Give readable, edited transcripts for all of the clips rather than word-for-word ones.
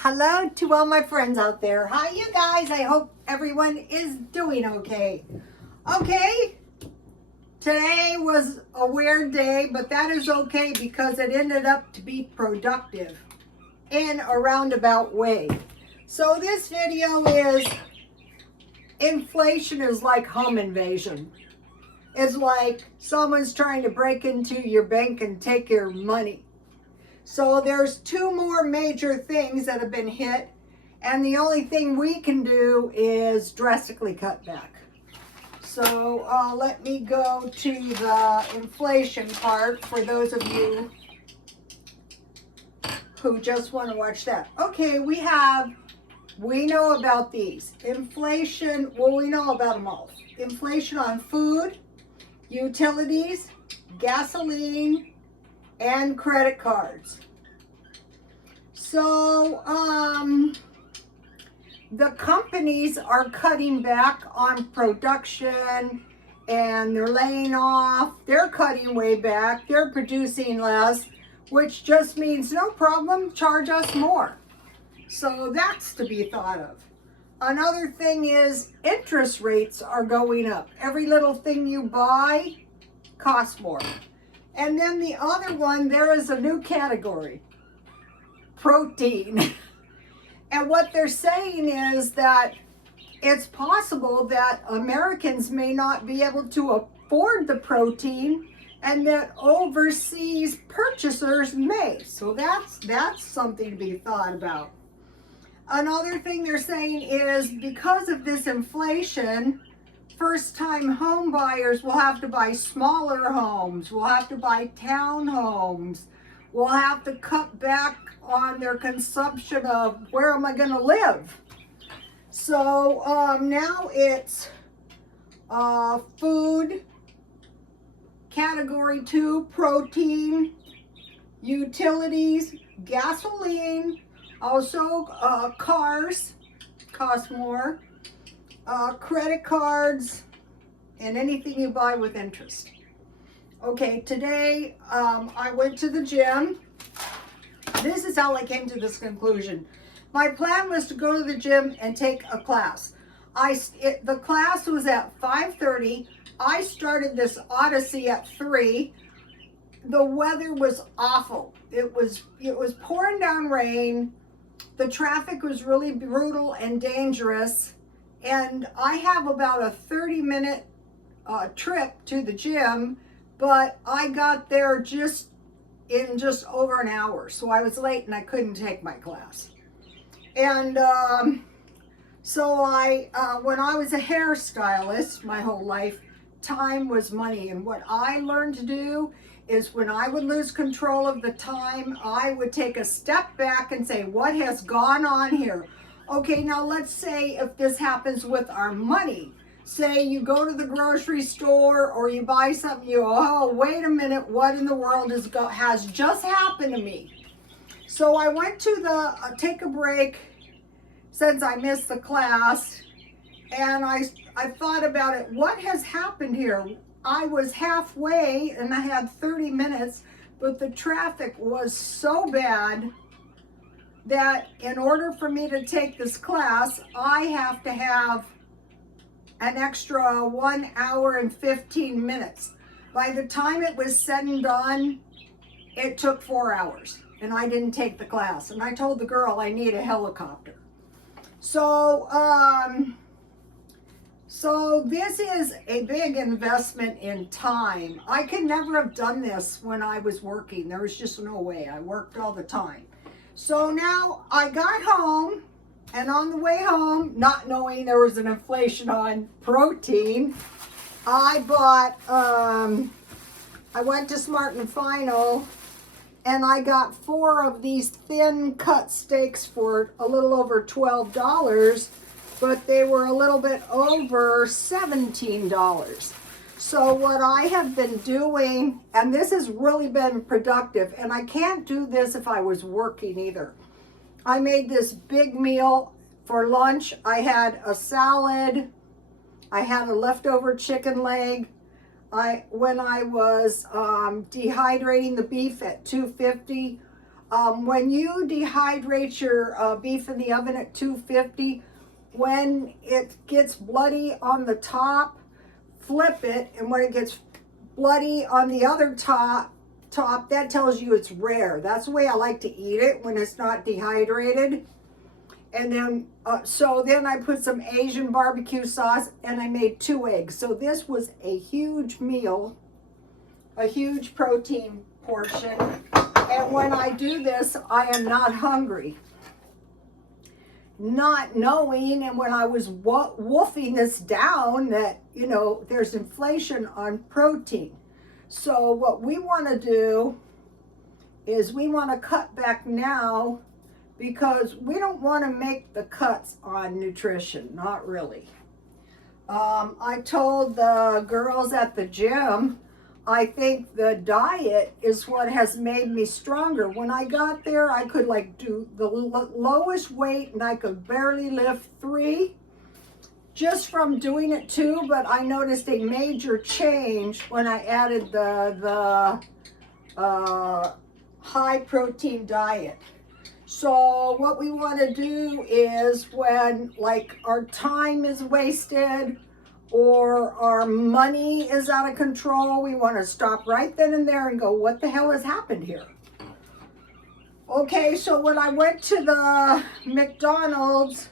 Hello to all my friends out there. Hi, you guys. I hope everyone is doing okay. Okay, today was a weird day, but that is okay because it ended up to be productive in a roundabout way. So this video is inflation is like home invasion. It's like someone's trying to break into your bank and take your money. So there's two more major things that have been hit, and the only thing we can do is drastically cut back. So let me go to the inflation part for those of you who just want to watch that. Okay, we know about these. Inflation, well, we know about them all. Inflation on food, utilities, gasoline, and credit cards. So the companies are cutting back on production and they're laying off. They're cutting way back. They're producing less, which just means no problem, charge us more. So that's to be thought of. Another thing is interest rates are going up. Every little thing you buy costs more. And then the other one, there is a new category, protein. And what they're saying is that it's possible that Americans may not be able to afford the protein and that overseas purchasers may. So that's something to be thought about. Another thing they're saying is because of this inflation, first-time home buyers will have to buy smaller homes, will have to buy townhomes, will have to cut back on their consumption of where am I going to live. So now it's food, category 2, protein, utilities, gasoline, also cars cost more, credit cards, and anything you buy with interest. Okay, today I went to the gym. This is how I came to this conclusion. My plan was to go to the gym and take a class. The class was at 5:30. I started this odyssey at 3. The weather was awful. It was pouring down rain. The traffic was really brutal and dangerous. And I have about a 30-minute trip to the gym, but I got there just over an hour. So I was late and I couldn't take my class. And so when I was a hairstylist my whole life, time was money. And what I learned to do is when I would lose control of the time, I would take a step back and say, what has gone on here? Okay, now let's say if this happens with our money. Say you go to the grocery store or you buy something, you go, oh, wait a minute, what in the world has just happened to me? So I went to take a break since I missed the class, and I thought about it. What has happened here? I was halfway and I had 30 minutes, but the traffic was so bad that in order for me to take this class, I have to have an extra 1 hour and 15 minutes. By the time it was said and done, it took 4 hours and I didn't take the class. And I told the girl I need a helicopter. So this is a big investment in time. I could never have done this when I was working. There was just no way. I worked all the time. So now I got home, and on the way home, not knowing there was an inflation on protein, I bought, I went to Smart and Final, and I got 4 of these thin cut steaks for a little over $12, but they were a little bit over $17. So what I have been doing, and this has really been productive, and I can't do this if I was working either. I made this big meal for lunch. I had a salad. I had a leftover chicken leg. When I was dehydrating the beef at 250, When you dehydrate your beef in the oven at 250, when it gets bloody on the top, flip it, and when it gets bloody on the other top, that tells you it's rare. That's the way I like to eat it when it's not dehydrated. And then, so then I put some Asian barbecue sauce and I made 2 eggs. So this was a huge meal, a huge protein portion. And when I do this, I am not hungry. Not knowing, and when I was wolfing this down, that, you know, there's inflation on protein. So what we want to do is we want to cut back now, because we don't want to make the cuts on nutrition, not really. I told the girls at the gym, I think the diet is what has made me stronger. When I got there, I could like do the lowest weight and I could barely lift 3 just from doing it too, but I noticed a major change when I added the high protein diet. So what we want to do is, when like our time is wasted or our money is out of control, we want to stop right then and there and go, what the hell has happened here? Okay, so when I went to the McDonald's,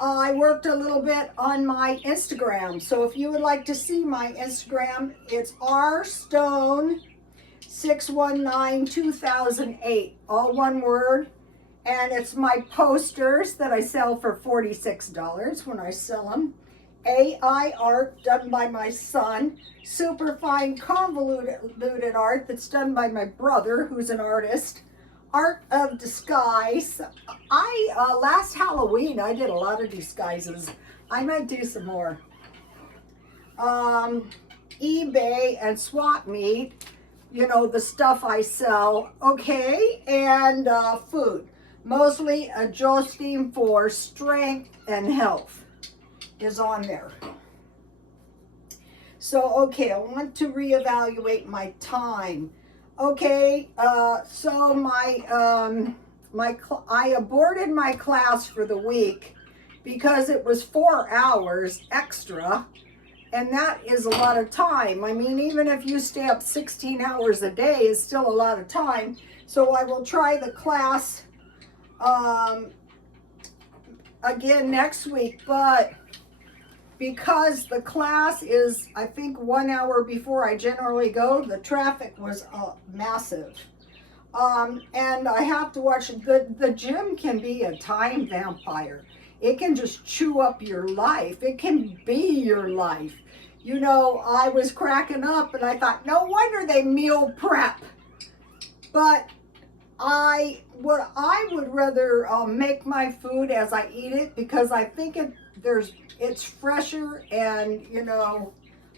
I worked a little bit on my Instagram. So if you would like to see my Instagram, it's rstone6192008, all one word. And it's my posters that I sell for $46 when I sell them. AI art done by my son. Super fine convoluted art that's done by my brother, who's an artist. Art of disguise. Last Halloween, I did a lot of disguises. I might do some more. eBay and swap meet, you know, the stuff I sell. Okay, and food. Mostly adjusting for strength and health is on there. So, okay, I want to reevaluate my time. Okay, so I aborted my class for the week because it was 4 hours extra, and that is a lot of time. I mean, even if you stay up 16 hours a day, it's still a lot of time. So I will try the class again next week, but because the class is, I think, 1 hour before I generally go, the traffic was massive. And I have to watch, the gym can be a time vampire. It can just chew up your life. It can be your life. You know, I was cracking up and I thought, no wonder they meal prep. But I would rather make my food as I eat it, because I think it's fresher, and you know,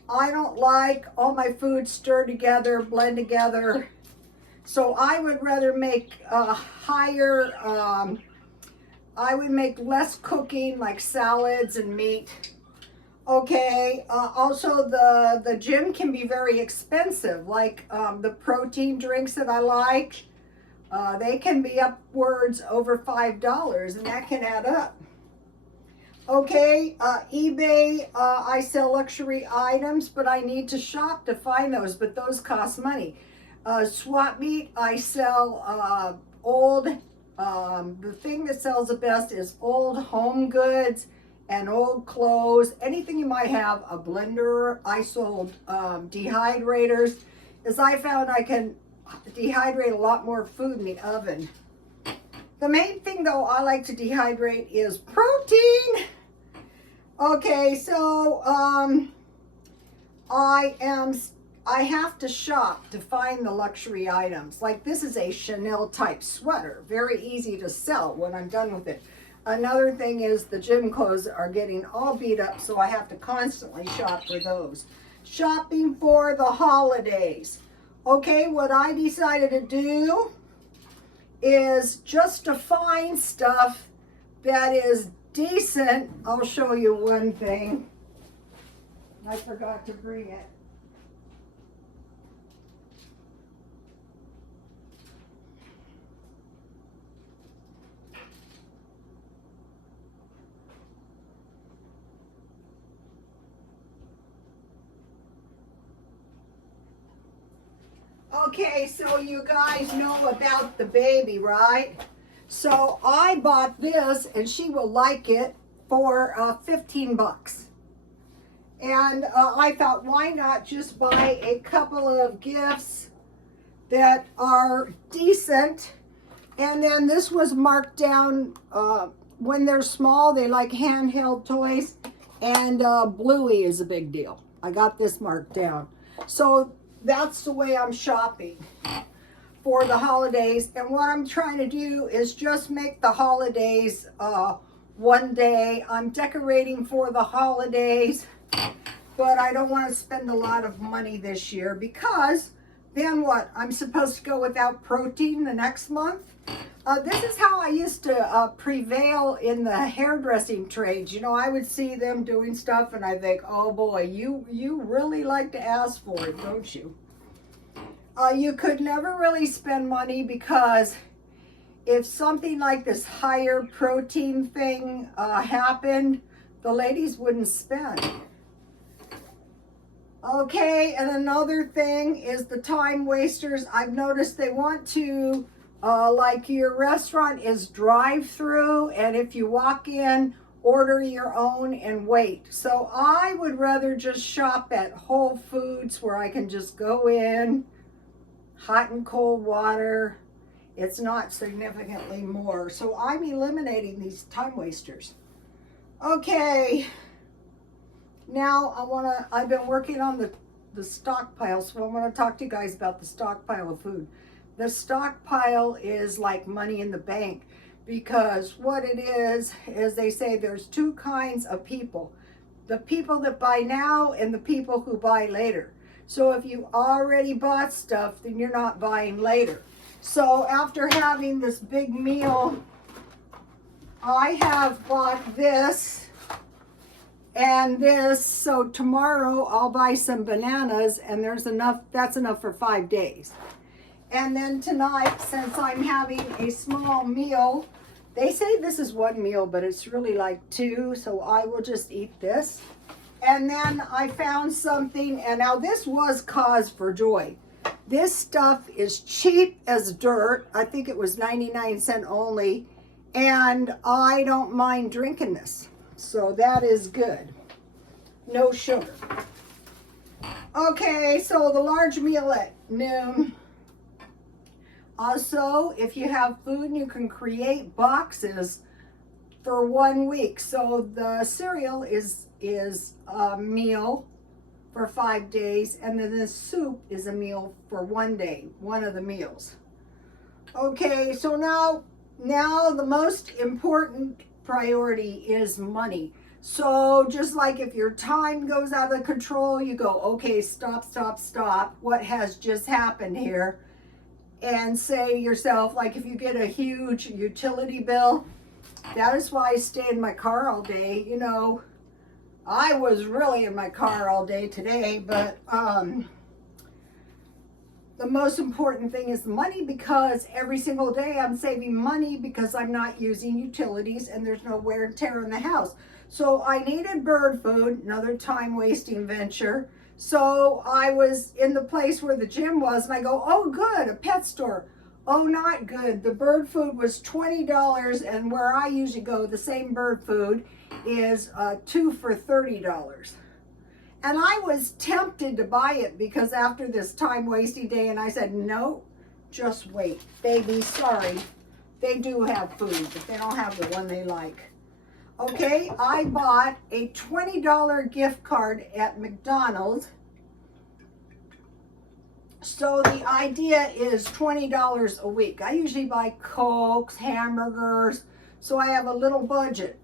I don't like all my food stirred together, blend together. So I would rather make I would make less cooking, like salads and meat. Okay, also the gym can be very expensive, like the protein drinks that I like. They can be upwards over $5, and that can add up. Okay, eBay, I sell luxury items, but I need to shop to find those, but those cost money. Swap meet, I sell old, the thing that sells the best is old home goods and old clothes, anything you might have, a blender. I sold dehydrators, as I found I can dehydrate a lot more food in the oven. The main thing though I like to dehydrate is protein. Okay, so I have to shop to find the luxury items. Like this is a Chanel type sweater, very easy to sell when I'm done with it. Another thing is the gym clothes are getting all beat up, so I have to constantly shop for those. Shopping for the holidays. Okay, what I decided to do is just to find stuff that is decent. I'll show you one thing. I forgot to bring it. Okay, so you guys know about the baby, right? So I bought this, and she will like it, for 15 bucks. And I thought, why not just buy a couple of gifts that are decent? And then this was marked down, when they're small, they like handheld toys. And Bluey is a big deal. I got this marked down. So that's the way I'm shopping for the holidays. And what I'm trying to do is just make the holidays one day. I'm decorating for the holidays, but I don't want to spend a lot of money this year, because then what? I'm supposed to go without protein the next month? This is how I used to prevail in the hairdressing trades. You know, I would see them doing stuff and I think, oh boy, you really like to ask for it, don't you? You could never really spend money, because if something like this higher protein thing happened, the ladies wouldn't spend. Okay, and another thing is the time wasters. I've noticed they want to, like your restaurant is drive-through, and if you walk in, order your own and wait. So I would rather just shop at Whole Foods, where I can just go in, hot and cold water. It's not significantly more. So I'm eliminating these time wasters. Okay. Now I've been working on the stockpile, so I want to talk to you guys about the stockpile of food. The stockpile is like money in the bank, because what it is they say there's two kinds of people. The people that buy now and the people who buy later. So if you already bought stuff, then you're not buying later. So after having this big meal, I have bought this and this. So tomorrow I'll buy some bananas, and there's enough, that's enough for 5 days. And then tonight, since I'm having a small meal, they say this is one meal, but it's really like two, so I will just eat this. And then I found something, and now this was cause for joy. This stuff is cheap as dirt. I think it was 99 cents only, and I don't mind drinking this. So that is good. No sugar. Okay, so the large meal at noon. Also, if you have food, you can create boxes for 1 week. So the cereal is a meal for 5 days, and then the soup is a meal for 1 day, one of the meals. Okay, so now the most important priority is money. So just like if your time goes out of control, you go, okay, stop. What has just happened here? And say to yourself, like if you get a huge utility bill, that is why I stay in my car all day. You know, I was really in my car all day today, but the most important thing is the money, because every single day I'm saving money because I'm not using utilities and there's no wear and tear in the house. So I needed bird food, another time wasting venture. So I was in the place where the gym was, and I go, oh good, a pet store. Oh, not good. The bird food was $20, and where I usually go, the same bird food is 2 for $30. And I was tempted to buy it, because after this time wasting day, and I said, no, just wait. Baby, sorry. They do have food, but they don't have the one they like. Okay, I bought a $20 gift card at McDonald's. So the idea is $20 a week. I usually buy Cokes, hamburgers, so I have a little budget.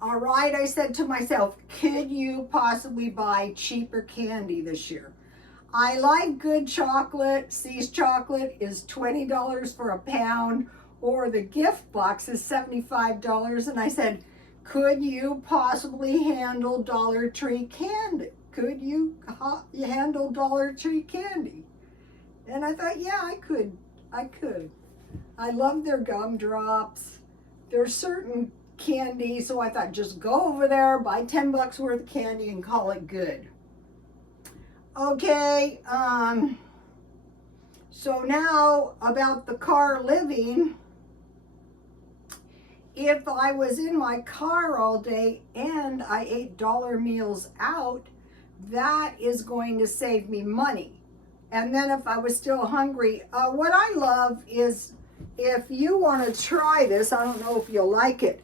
All right, I said to myself, could you possibly buy cheaper candy this year? I like good chocolate. See's chocolate is $20 for a pound, or the gift box is $75. And I said, could you possibly handle Dollar Tree candy? Could you handle Dollar Tree candy? And I thought, yeah, I could. I love their gumdrops. There's certain candy, so I thought, just go over there, buy 10 bucks worth of candy and call it good. Okay, So now about the car living, if I was in my car all day and I ate dollar meals out, that is going to save me money. And then if I was still hungry, what I love is, if you want to try this, I don't know if you'll like it.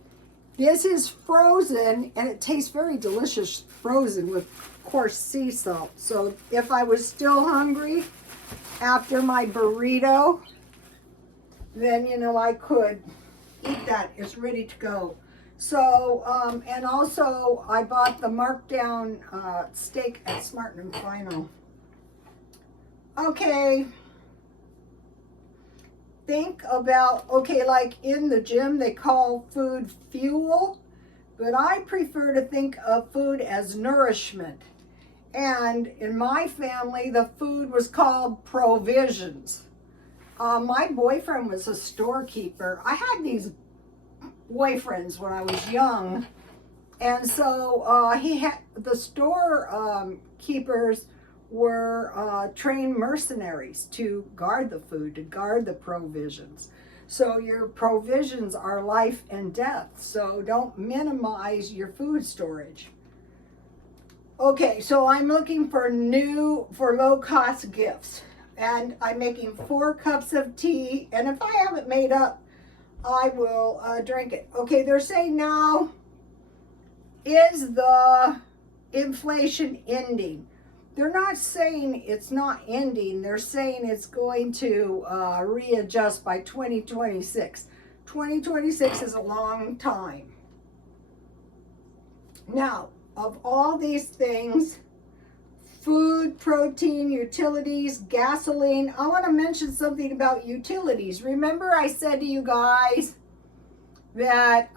This is frozen and it tastes very delicious frozen with coarse sea salt. So if I was still hungry after my burrito, then I could eat that. It's ready to go. So, and also I bought the markdown steak at Smart and Final. Okay. Think about, okay, like in the gym they call food fuel, but I prefer to think of food as nourishment. And in my family, the food was called provisions. My boyfriend was a storekeeper. I had these boyfriends when I was young, and so he had the store keepers were trained mercenaries to guard the food, to guard the provisions. So your provisions are life and death. So don't minimize your food storage. Okay, so I'm looking for low-cost gifts. And I'm making 4 cups of tea. And if I haven't made up, I will drink it. Okay, they're saying now, is the inflation ending? They're not saying it's not ending. They're saying it's going to readjust by 2026. 2026 is a long time. Now, of all these things, food, protein, utilities, gasoline, I want to mention something about utilities. Remember I said to you guys that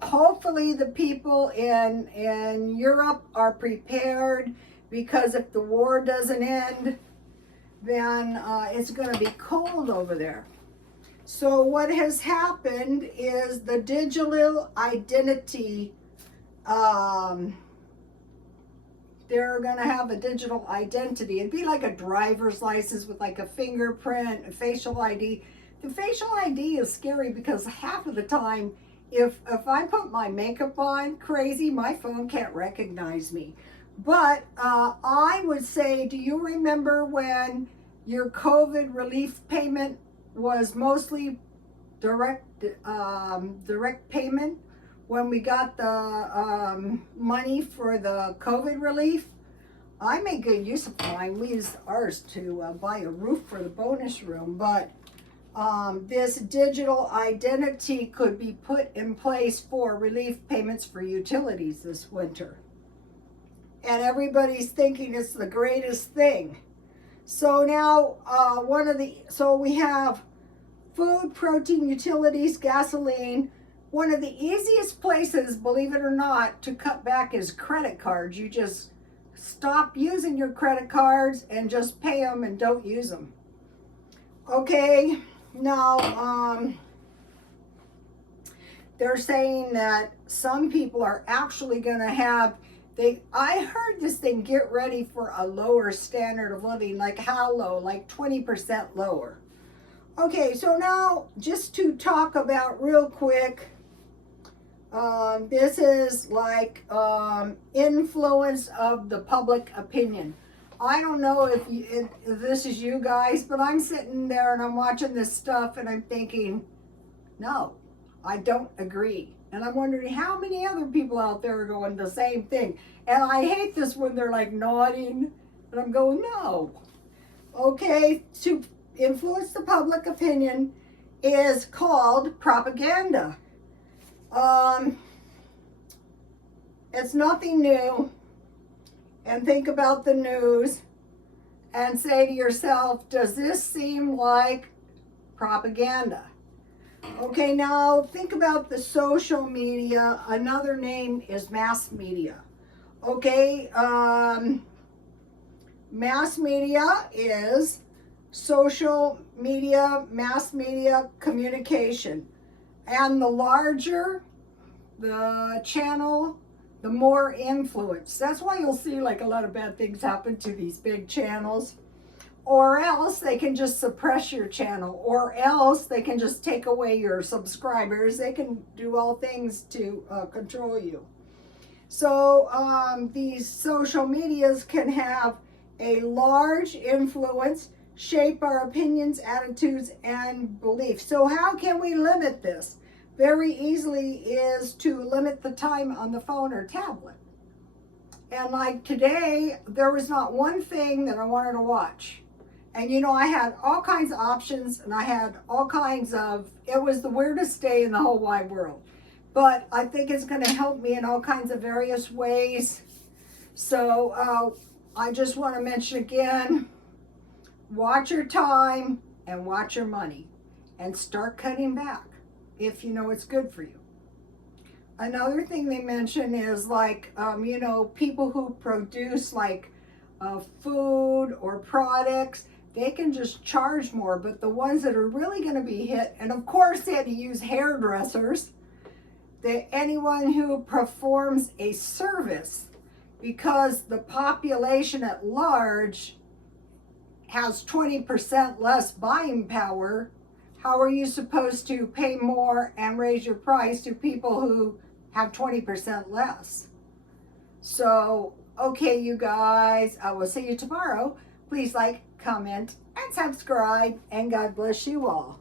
hopefully the people in Europe are prepared, because if the war doesn't end, then it's going to be cold over there. So what has happened is the digital identity, they're going to have a digital identity. It'd be like a driver's license with like a fingerprint, a facial ID. The facial ID is scary because half of the time, if I put my makeup on crazy, my phone can't recognize me. But I would say, do you remember when your COVID relief payment was mostly direct payment? When we got the money for the COVID relief, I made good use of mine. We used ours to buy a roof for the bonus room, but this digital identity could be put in place for relief payments for utilities this winter. And everybody's thinking it's the greatest thing. So now so we have food, protein, utilities, gasoline. One of the easiest places, believe it or not, to cut back is credit cards. You just stop using your credit cards and just pay them and don't use them. Okay, now they're saying that some people are actually going to have, I heard this thing, get ready for a lower standard of living. Like how low? Like 20% lower. Okay, so now just to talk about real quick, this is like influence of the public opinion. I don't know if this is you guys, but I'm sitting there and I'm watching this stuff and I'm thinking, no, I don't agree. And I'm wondering how many other people out there are going the same thing. And I hate this when they're like nodding and I'm going, no. Okay, to influence the public opinion is called propaganda. It's nothing new. And think about the news and say to yourself, does this seem like propaganda? Okay, now think about the social media. Another name is mass media. Okay, mass media is social media, mass media communication. And the larger the channel, the more influence. That's why you'll see like a lot of bad things happen to these big channels. or else they can just suppress your channel, or else they can just take away your subscribers. They can do all things to control you. So these social medias can have a large influence, shape our opinions, attitudes, and beliefs. So how can we limit this? Very easily is to limit the time on the phone or tablet. And like today, there was not one thing that I wanted to watch. And you know, I had all kinds of options, and I had all kinds of, it was the weirdest day in the whole wide world. But I think it's going to help me in all kinds of various ways. So I just want to mention again, watch your time and watch your money, and start cutting back if you know it's good for you. Another thing they mention is like, you know, people who produce like food or products, they can just charge more. But the ones that are really going to be hit, and of course they had to use hairdressers, anyone who performs a service, because the population at large has 20% less buying power, how are you supposed to pay more and raise your price to people who have 20% less? So, okay, you guys, I will see you tomorrow. Please like, comment, and subscribe, and God bless you all.